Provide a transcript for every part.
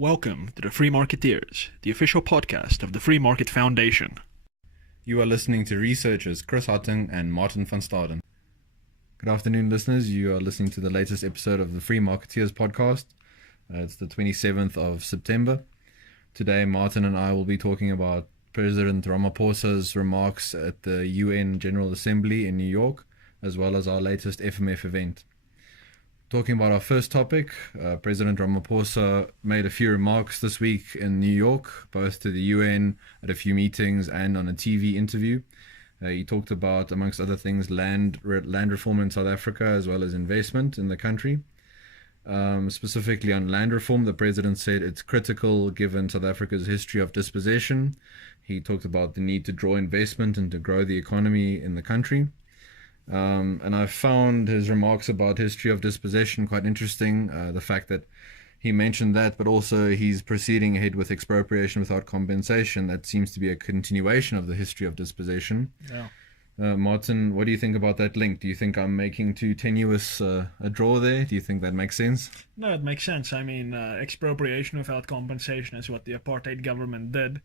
Welcome to the Free Marketeers, the official podcast of the Free Market Foundation. You are listening to researchers Chris Hotting and Martin van Staden. Good afternoon, listeners. You are listening to the latest episode of the Free Marketeers podcast. It's the 27th of September. Today, Martin and I will be talking about President Ramaphosa's remarks at the UN General Assembly in New York, as well as our latest FMF event. Talking about our first topic, President Ramaphosa made a few remarks this week in New York, both to the UN, at a few meetings, and on a TV interview. He talked about, amongst other things, land reform in South Africa, as well as investment in the country. Specifically on land reform, the president said it's critical given South Africa's history of dispossession. He talked about the need to draw investment and to grow the economy in the country. And I found his remarks about history of dispossession quite interesting. The fact that he mentioned that, but also he's proceeding ahead with expropriation without compensation. That seems to be a continuation of the history of dispossession. Yeah. Martin, what do you think about that link? Do you think I'm making too tenuous a draw there? Do you think that makes sense? No, it makes sense. I mean, expropriation without compensation is what the apartheid government did,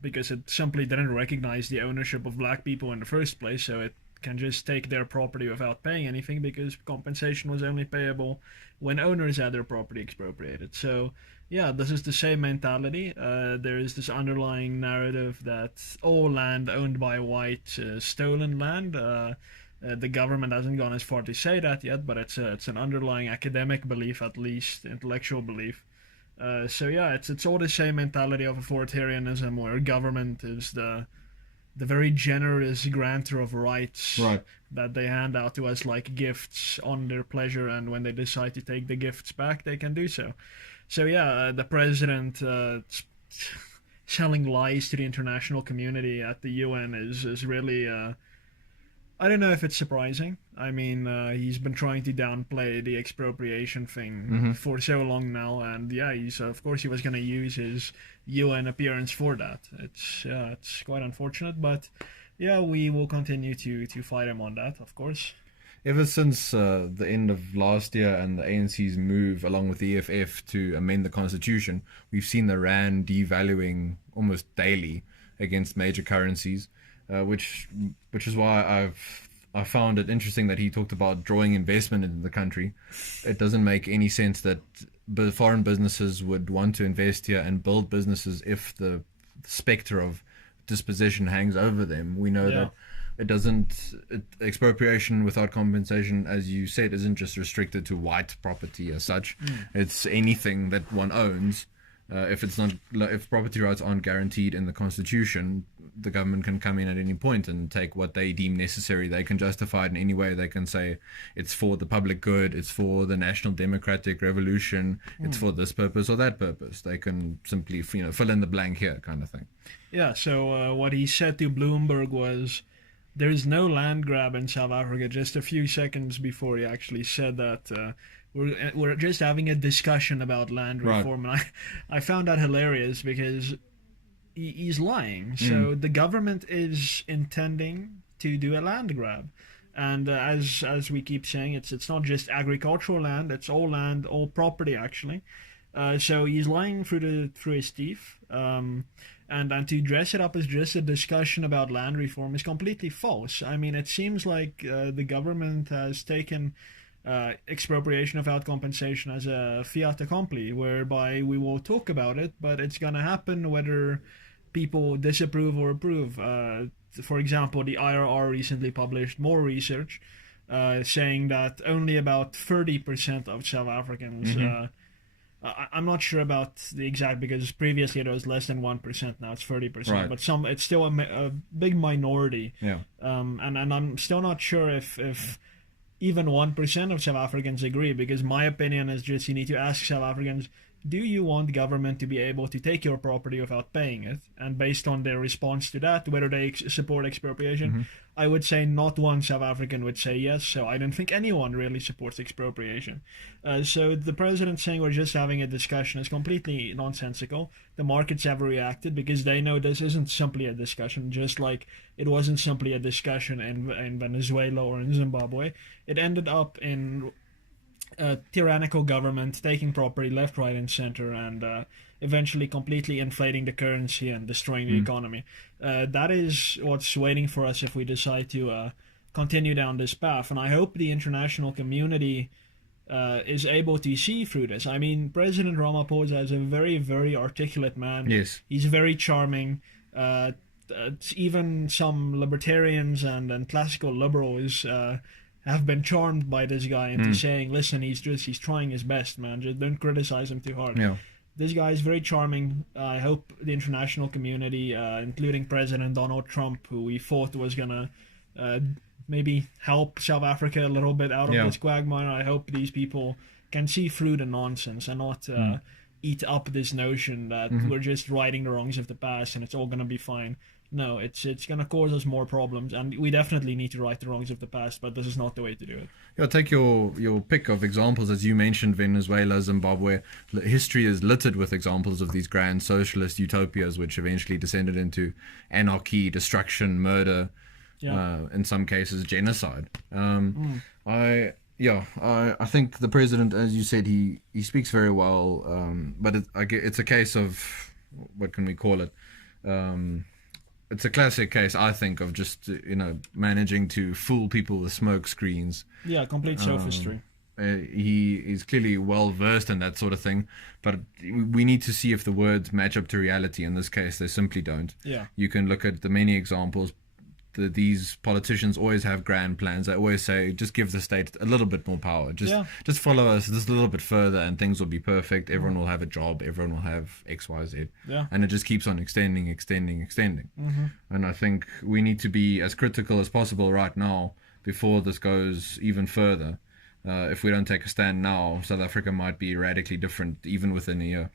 because it simply didn't recognize the ownership of black people in the first place, so it can just take their property without paying anything, because compensation was only payable when owners had their property expropriated. So yeah, this is the same mentality. There is this underlying narrative that all land owned by whites is stolen land. The government hasn't gone as far to say that yet, but it's an underlying academic belief, at least intellectual belief. So yeah, it's all the same mentality of authoritarianism, where government is the very generous grantor of rights, right, that they hand out to us like gifts on their pleasure, and when they decide to take the gifts back, they can do so. So yeah, the president selling lies to the international community at the UN is really, I don't know if it's surprising. I mean, he's been trying to downplay the expropriation thing for so long now, and yeah, of course he was going to use his UN appearance for that. It's quite unfortunate, but yeah, we will continue to fight him on that, of course. Ever since the end of last year and the ANC's move, along with the EFF, to amend the constitution, we've seen the rand devaluing almost daily against major currencies, which is why I found it interesting that he talked about drawing investment into the country. It doesn't make any sense that foreign businesses would want to invest here and build businesses if the specter of dispossession hangs over them. We know that expropriation without compensation, as you said, isn't just restricted to white property as such. It's anything that one owns. If property rights aren't guaranteed in the constitution, the government can come in at any point and take what they deem necessary. They can justify it in any way. They can say it's for the public good, it's for the national democratic revolution, it's for this purpose or that purpose. They can simply fill in the blank here, kind of thing. Yeah, so what he said to Bloomberg was, there is no land grab in South Africa, just a few seconds before he actually said that we're just having a discussion about land reform. Right. And I found that hilarious, because he's lying. So the government is intending to do a land grab, and as we keep saying, it's not just agricultural land, it's all land, all property actually. So he's lying through his teeth, and to dress it up as just a discussion about land reform is completely false. I mean, it seems like the government has taken expropriation without compensation as a fiat accompli, whereby we will talk about it, but it's going to happen whether people disapprove or approve. For example, the IRR recently published more research saying that only about 30% of South Africans, I'm not sure about the exact, because previously it was less than 1%, now it's 30%, right, but it's still a big minority. Yeah. And I'm still not sure if even 1% of South Africans agree, because my opinion is just, you need to ask South Africans, do you want government to be able to take your property without paying it? And based on their response to that, whether they support expropriation, I would say not one South African would say yes, so I don't think anyone really supports expropriation. So the president saying we're just having a discussion is completely nonsensical. The markets have reacted because they know this isn't simply a discussion, just like it wasn't simply a discussion in Venezuela or in Zimbabwe. It ended up in tyrannical government taking property left, right, and center, and eventually completely inflating the currency and destroying the economy. That is what's waiting for us if we decide to continue down this path. And I hope the international community is able to see through this. I mean, President Ramaphosa is a very, very articulate man. Yes. He's very charming. Even some libertarians and classical liberals have been charmed by this guy into saying, listen, he's trying his best, man. Just don't criticize him too hard. Yeah. This guy is very charming. I hope the international community, including President Donald Trump, who we thought was going to maybe help South Africa a little bit out of this quagmire, I hope these people can see through the nonsense and not eat up this notion that we're just righting the wrongs of the past and it's all going to be fine. No, it's going to cause us more problems, and we definitely need to right the wrongs of the past, but this is not the way to do it. Yeah, take your pick of examples. As you mentioned, Venezuela, Zimbabwe. History is littered with examples of these grand socialist utopias which eventually descended into anarchy, destruction, murder, in some cases genocide. I think the president, as you said, he speaks very well, but it's a case of, what can we call it? It's a classic case, I think, of just managing to fool people with smoke screens. Yeah, complete sophistry. He is clearly well versed in that sort of thing, but we need to see if the words match up to reality. In this case, they simply don't. Yeah. You can look at the many examples. These politicians always have grand plans. They always say, just give the state a little bit more power. Just follow us just a little bit further and things will be perfect. Everyone will have a job. Everyone will have X, Y, Z. Yeah. And it just keeps on extending. And I think we need to be as critical as possible right now before this goes even further. If we don't take a stand now, South Africa might be radically different even within a year.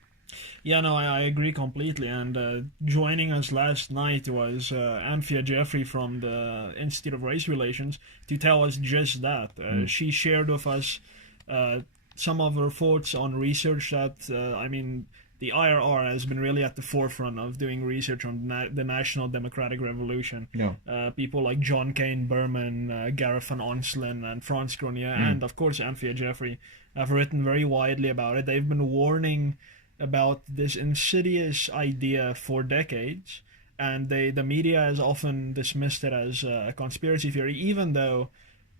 Yeah, no, I agree completely. And joining us last night was Anthea Jeffrey from the Institute of Race Relations to tell us just that. She shared with us some of her thoughts on research that, the IRR has been really at the forefront of doing research on the National Democratic Revolution. Yeah. People like John Kane Berman, Gareth van Onselen, and Frans Cronje, and of course Anthea Jeffrey have written very widely about it. They've been warning about this insidious idea for decades, and the media has often dismissed it as a conspiracy theory, even though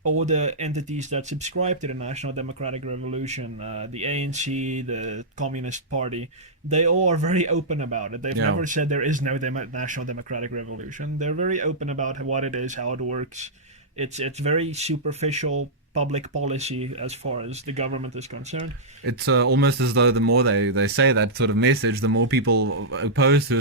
all the entities that subscribe to the National Democratic Revolution, the ANC, the Communist Party, they all are very open about it. They've never said there is no National Democratic Revolution. They're very open about what it is, how it works. It's very superficial public policy as far as the government is concerned. It's almost as though the more they say that sort of message, the more people opposed who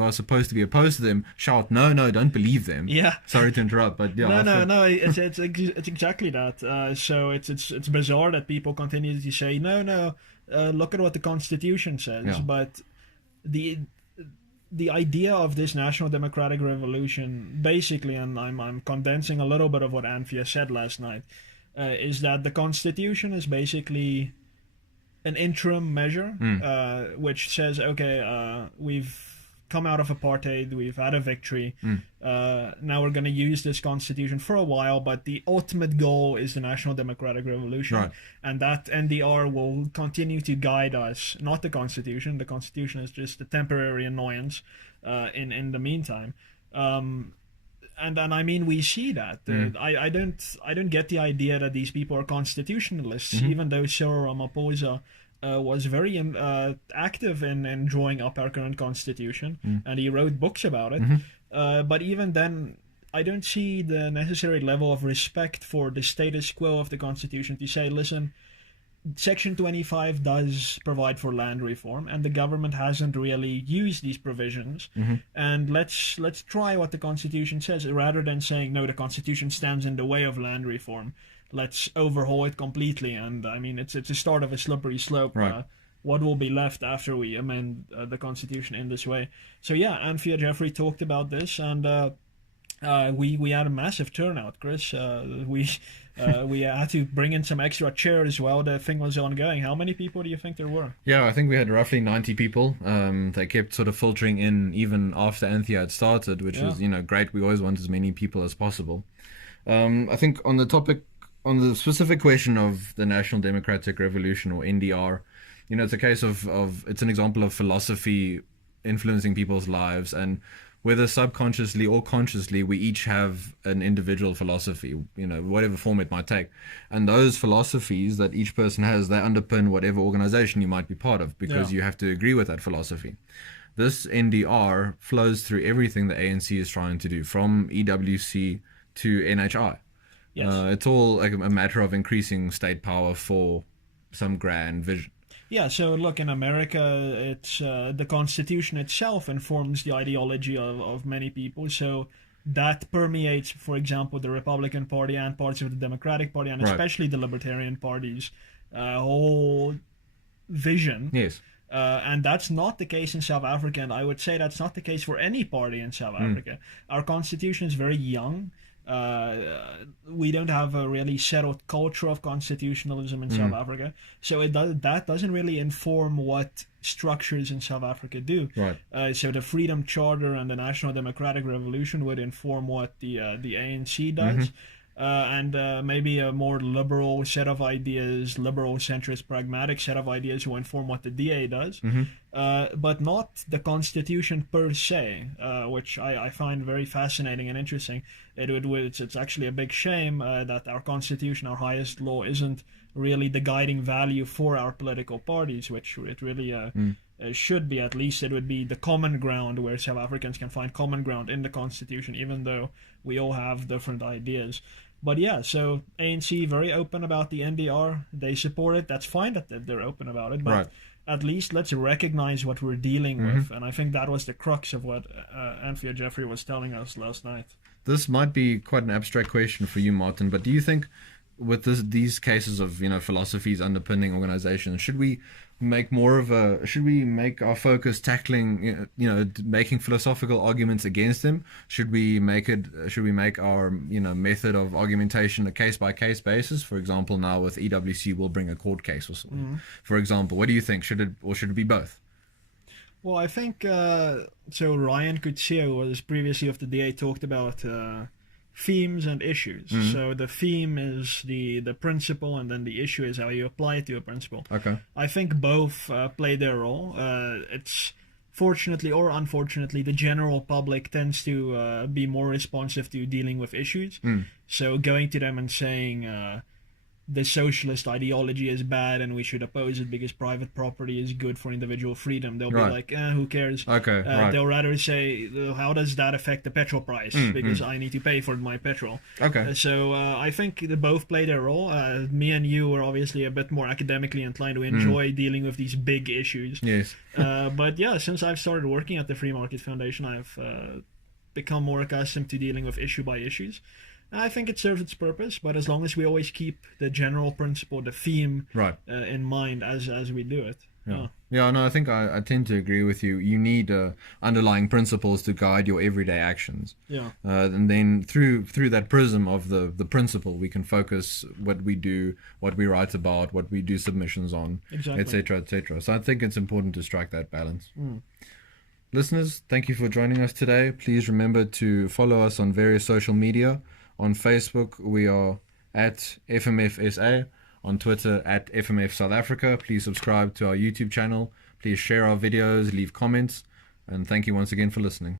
are supposed to be opposed to them shout, no, don't believe them. Yeah. Sorry to interrupt, but yeah. No. It's exactly that. So it's bizarre that people continue to say no. Look at what the Constitution says. Yeah. But the idea of this National Democratic Revolution, basically, and I'm condensing a little bit of what Anthea said last night, is that the Constitution is basically an interim measure, which says, okay, we've come out of apartheid, we've had a victory, now we're going to use this Constitution for a while, but the ultimate goal is the National Democratic Revolution, right. And that NDR will continue to guide us, not the Constitution. The Constitution is just a temporary annoyance in the meantime. And I mean, we see that. I don't get the idea that these people are constitutionalists, even though Cyril Ramaphosa was very active in drawing up our current constitution, and he wrote books about it. But even then, I don't see the necessary level of respect for the status quo of the constitution to say, listen, Section 25 does provide for land reform, and the government hasn't really used these provisions. And let's try what the Constitution says, rather than saying, no, the Constitution stands in the way of land reform. Let's overhaul it completely. And I mean, it's a start of a slippery slope. Right. What will be left after we amend the Constitution in this way? So yeah, Anthea Jeffrey talked about this, and we had a massive turnout, Chris. We had to bring in some extra chairs while the thing was ongoing. How many people do you think there were? Yeah, I think we had roughly 90 people. They kept sort of filtering in even after Anthea had started, which was great. We always want as many people as possible. I think on the topic on the specific question of the National Democratic Revolution, or NDR, it's a case of it's an example of philosophy influencing people's lives, and whether subconsciously or consciously, we each have an individual philosophy, whatever form it might take. And those philosophies that each person has, they underpin whatever organization you might be part of, because you have to agree with that philosophy. This NDR flows through everything the ANC is trying to do, from EWC to NHI. Yes. It's all like a matter of increasing state power for some grand vision. Yeah, so look, in America, it's the Constitution itself informs the ideology of many people. So that permeates, for example, the Republican Party and parts of the Democratic Party, and especially the Libertarian Party's whole vision. Yes. And that's not the case in South Africa, and I would say that's not the case for any party in South Africa. Our constitution is very young. We don't have a really settled culture of constitutionalism in South Africa, so that doesn't really inform what structures in South Africa do. Right. So the Freedom Charter and the National Democratic Revolution would inform what the ANC does. And maybe a more liberal set of ideas, liberal, centrist, pragmatic set of ideas will inform what the DA does, but not the Constitution per se, which I find very fascinating and interesting. It's actually a big shame that our Constitution, our highest law, isn't really the guiding value for our political parties, which it really should be. At least it would be the common ground where South Africans can find common ground in the Constitution, even though we all have different ideas. But yeah, so ANC very open about the NDR. They support it. That's fine that they're open about it. But at least let's recognize what we're dealing with. And I think that was the crux of what Anthea Jeffrey was telling us last night. This might be quite an abstract question for you, Martin, but do you think with these cases of philosophies underpinning organizations, should we make our focus tackling making philosophical arguments against them? Should we make our method of argumentation a case by case basis? For example, now with EWC, we'll bring a court case or something. For example, what do you think? Should it be both? Well, I think so. Ryan Coetzee, who was previously of the DA, talked about themes and issues. So the theme is the principle, and then the issue is how you apply it to a principle. Okay. I think both play their role. It's fortunately or unfortunately, the general public tends to be more responsive to dealing with issues. So going to them and saying the socialist ideology is bad and we should oppose it because private property is good for individual freedom, they'll be like, who cares? They'll rather say, how does that affect the petrol price? Because I need to pay for my petrol. So I think they both play their role. Me and you are obviously a bit more academically inclined to enjoy dealing with these big issues. Yes. But yeah, since I've started working at the Free Market Foundation, I've become more accustomed to dealing with issue by issues. I think it serves its purpose, but as long as we always keep the general principle, the theme, in mind as we do it. I think I tend to agree with you. You need underlying principles to guide your everyday actions. And then through that prism of the principle, we can focus what we do, what we write about, what we do submissions on, etc., etc. So I think it's important to strike that balance. Listeners, thank you for joining us today. Please remember to follow us on various social media. On Facebook, we are at FMFSA. On Twitter, at FMF South Africa. Please subscribe to our YouTube channel. Please share our videos, leave comments. And thank you once again for listening.